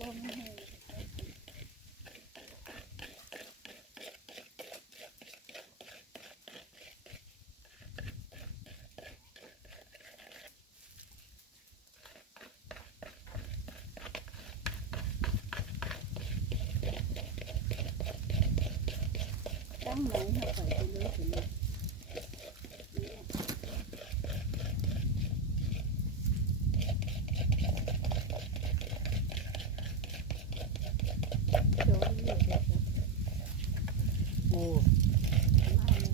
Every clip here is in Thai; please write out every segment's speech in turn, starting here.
บนให้ตั้งไหนให้ข่ไปเลยสิเนี่ยโดนเลยเด็ก โอ้ มาเนี่ย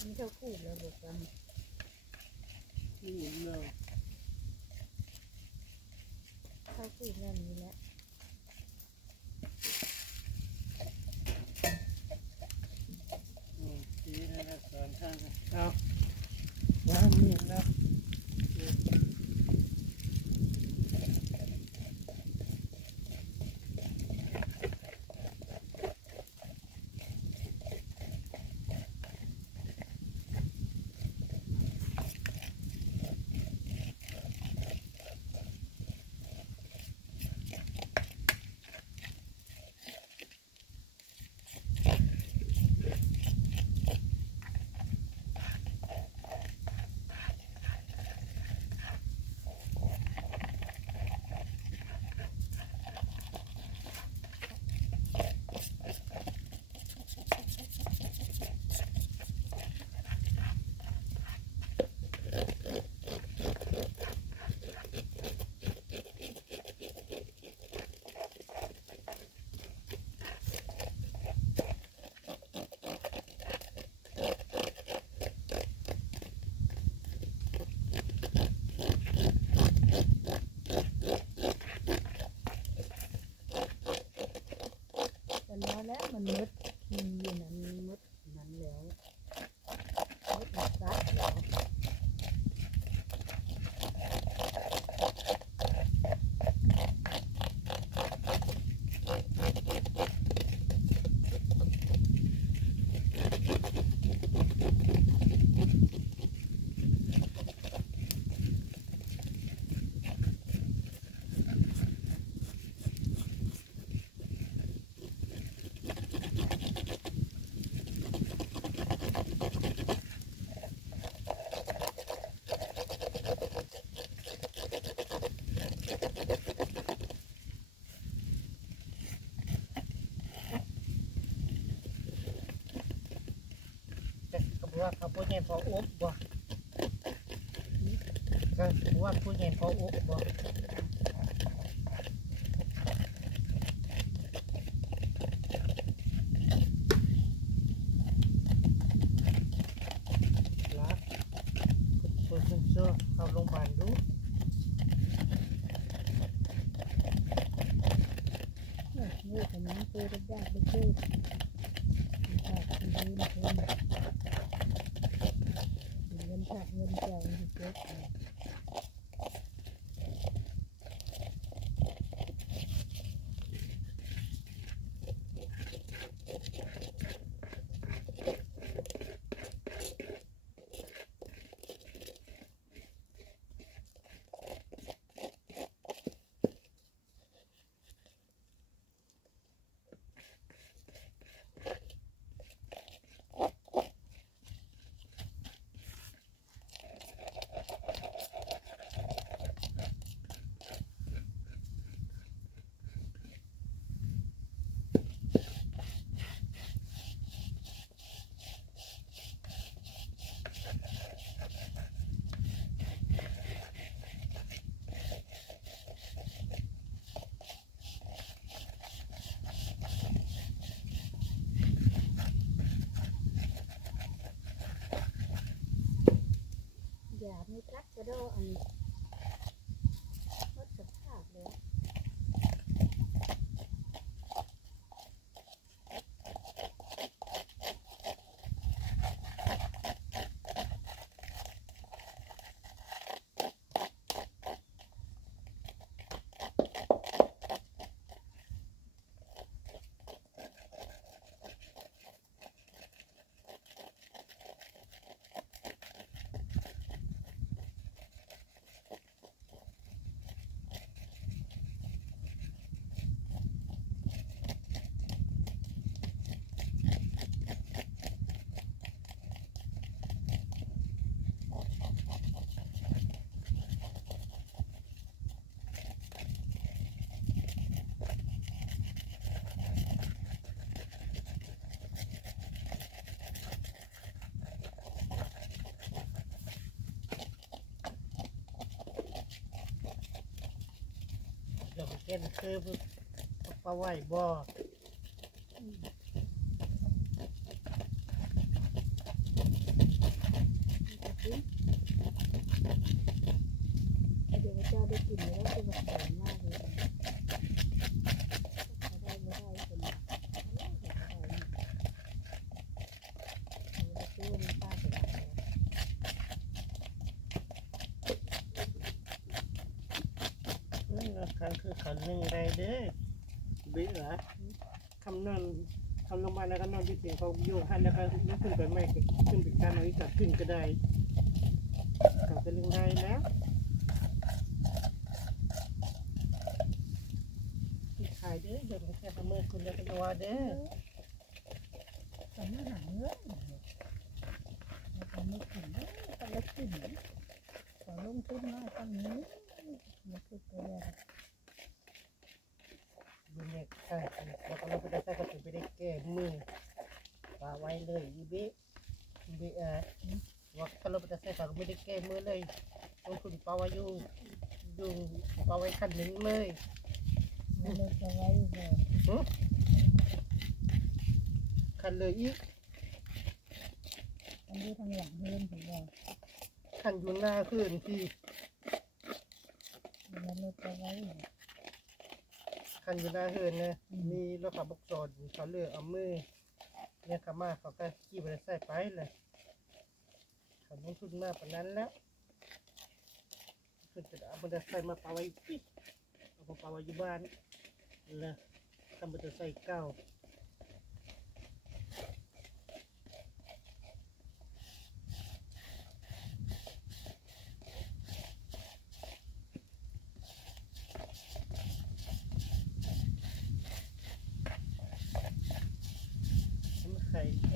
นี่ เขาพูดแล้วบอกว่านี่เลยเขาพูดแบบนี้แหละ ว่าเขาพูดไงพออุบบ่ก็ว่าพูดไงพออุบบ่ละคนคนเชื่อเข้าโรงพยาบาลดู เฮ้ยเฮ้ยแต่น้ำเกลือได้ไปเชื่อฝากคนดีมาคนเงินฝากเงินใจมันเจ็บ อย่าไม่กัดกระโดดอันวัดสภาพเลย ห็นคือปลาไหวบ่เดี๋ยวเจ้าได้กินแล้วจะมากเลยเขาได้ไม่ได้เป็นอะไรเราซื้อมันป้าไปแล้ว นั่นคือเขาหนึ่งไรเด้อบิ๊เหรอคำนอนคำลงมาแล้วก็นอนที่เตียงเขาโยกให้แล้วก็ลุกขึ้นไปไม่ขึ้นไปการเอาอีกกลับขึ้นก็ได้กลับเป็นเรื่องไรแล้วที่ขายเด้อเดี๋ยวมันแค่ประเมินคุณแล้วก็จะว่าเด้อตอนนี้หาเงินแล้วก็ไม่ถึงแล้วก็เล็กขึ้นขอลงทุนมากตอนนี้มาคือตัวแรกดู เนี่ยใช่แล้วก็เราไปได้ใส่ก็ถึงไปได้แก้มือปาไว้เลยอีเบอีเบ๊เออว่าถ้าเราไปได้ใส่ก็ไม่ได้แก้มือเลยต้องคุณปาไว้อยู่อยู่ปาไว้ขั้นหนึ่งเลยเลยจะไว้แบบขั้นเลยอีกอันนี้ทางหลังเงินของเราขันอยู่หน้าขึ้นที่มันเลยจะไว้ ขันอยู่หน้าเฮินนะมีรถขับบอกจอดเขาเลือกเอามือเนี่ยขามาเขาก็ขี่ไปใส่ไปเลยเขาลงทุนมากกว่านั้นแล้วคือจะเอามันจะใส่มาปาไว้ปีเอามาปาไว้อยู่บ้านแล้วทำมันจะใส่เก้า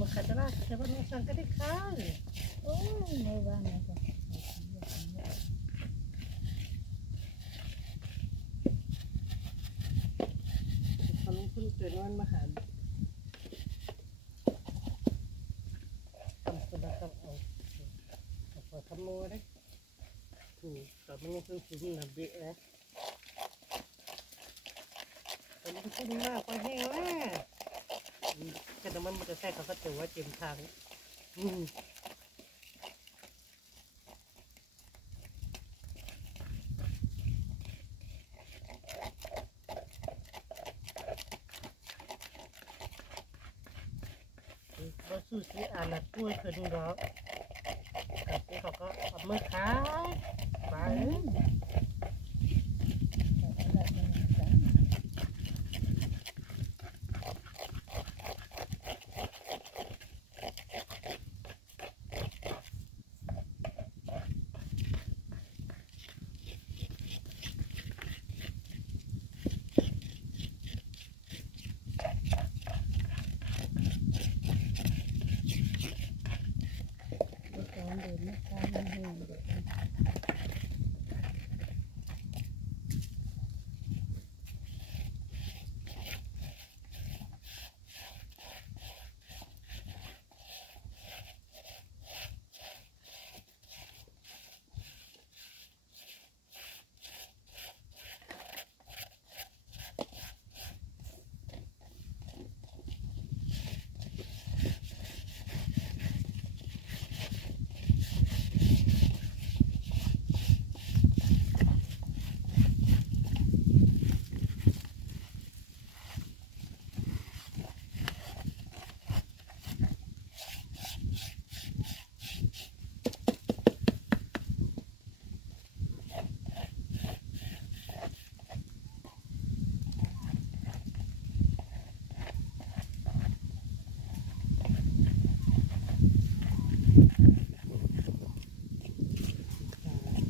มันไข่มันไข่ตลาดใช่ป่ะน้องสังก็ได้ขายโอ้ยไม่ว่าไงจ้ะเขาลงทุนเกินวันมาหาทำคนละทำเอาเอาพอทำโมได้ถูกแต่มันลงทุนสูงนะเบี้ยแต่ลงทุนมากไปแห้งแล้ว แค่น้ำมันมันจะแทรกเขาก็ถือว่าเต็มทางอืมว่าสู้สีอ่านละกล้วยขึ้นดอกกับที่เขาก็เอามือขายไป like that.